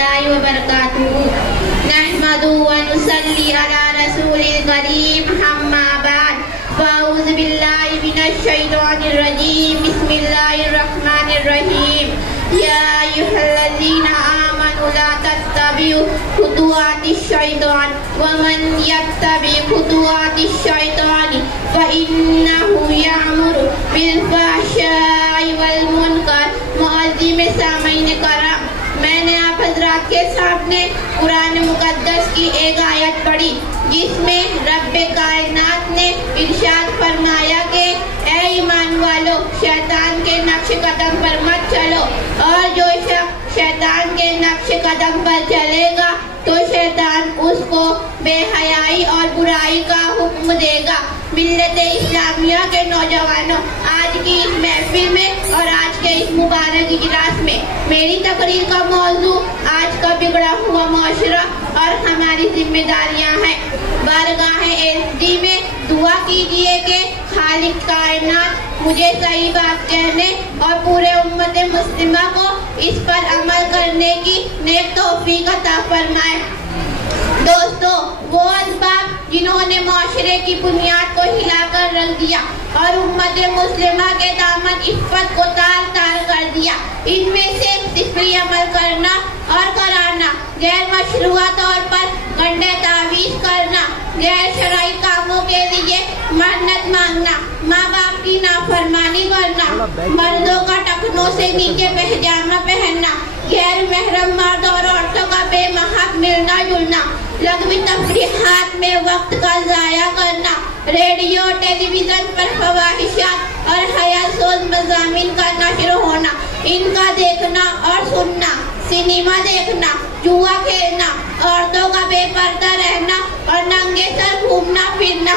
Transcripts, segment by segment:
रहमतुल्लाहि व बरकातुहू। नहमदुहु व नुसल्ली अला रसूलिल करीम, अम्मा बाद। अऊज़ु बिल्लाहि मिनश शैतानिर रजीम, बिस्मिल्लाहिर रहमानिर रहीम। या अय्युहल्लज़ीना आमनू ला तत्तबिउ खुतुवातिश शैतान व मन यत्तबि खुतुवातिश शैतान फइन्नहु यअमुरु बिल फ़हशाइ वल मुनकर। मुअज़्ज़िम सामीन करम, मैंने आप हज़रात के सामने कुरान मुक़द्दस की एक आयत पढ़ी जिसमें रब्बे कायनात ने इरशाद फरमाया कि ए ईमान वालो, शैतान के नक्श कदम पर मत चलो, और जो शख्स शैतान के नक्श कदम पर चलेगा तो शैतान उसको बेहयाई और बुराई का हुक्म देगा। मिल्लत इस्लामिया के नौजवानों, आज की इस महफिल में और आज के इस मुबारक इजलास में मेरी तकरीर का मौजू आज का बिगड़ा हुआ मुआशरा और हमारी जिम्मेदारियां हैं। बारगाहे एसडी में दुआ कीजिए कि खालिक कायनात मुझे सही बात कहने और पूरे उम्मत मुस्लिमा को इस पर अमल करने की नेक तौफीक अता फरमाए। दोस्तों, वो असबाब जिन्होंने मुआशरे की बुनियाद को हिलाकर रख दिया और उम्मत मुस्लिमा के दामन इफ़्फ़त को तार तार कर दिया, इनमें से सिफरी अमल करना और कराना, गैर मशरूआ तौर पर गंडे तावीज़ करना, गैर शरई कामों के लिए मन्नत मांगना, माँ बाप की नाफरमानी करना, मर्दों का टखनों से नीचे पहजामा पहनना, गैर महरम मर्द और औरतों का बेमहक मिलना जुलना, लगवी तफरीहात में वक्त का ज़ाया करना, रेडियो टेलीविजन पर फवाहिशात और हयासोज मज़ामीन का नशर होना, इनका देखना और सुनना, सिनेमा देखना, जुआ खेलना, औरतों का बेपर्दा रहना और नंगे सर घूमना फिरना,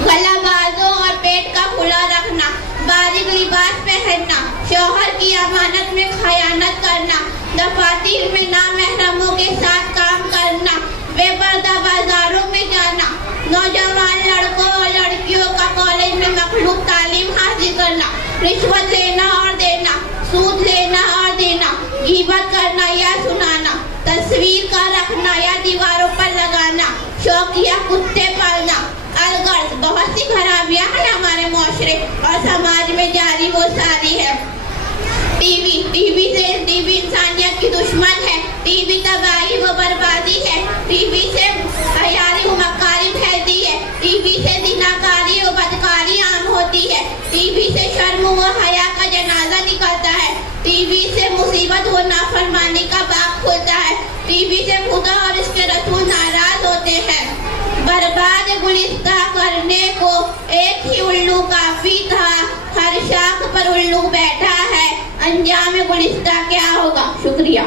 गला बाजों और पेट का खुला रखना, बारीक लिबास पहनना, शौहर की अमानत में खयानत करना, दफातर में नामहरमों के साथ काम करना, बेपर्दा बाजारों में जाना, नौजवान लड़कों और लड़कियों का कॉलेज में मखलूक तालीम हासिल करना, रिश्वत लेना और देना, सूद लेना और देना, गीबत करना या सुनाना, तस्वीर का रखना या दीवारों पर लगाना, शौकिया कुत्ते पालना, अलगर्ज बहुत सी खराबियां हैं हमारे मुआशरे और समाज में जारी वो सारी है। टीवी इंसानियत की दुश्मन है, टीवी तबाही व बर्बादी है, टीवी से हयारी व मक्कारी फैलती है, टीवी से जिनाकारी व बदकारी आम होती है, टीवी से शर्म व हया का जनाजा निकलता है, टीवी से मुसीबत व नाफरमानी का बाग खुलता है, टीवी से खुदा और इसके रसूल नाराज होते हैं। बर्बाद गुलिस्ता करने को एक ही उल्लू काफी था, हर शाख पर उल्लू बैठा है, अंजाम गुलिस्ता क्या होगा। शुक्रिया।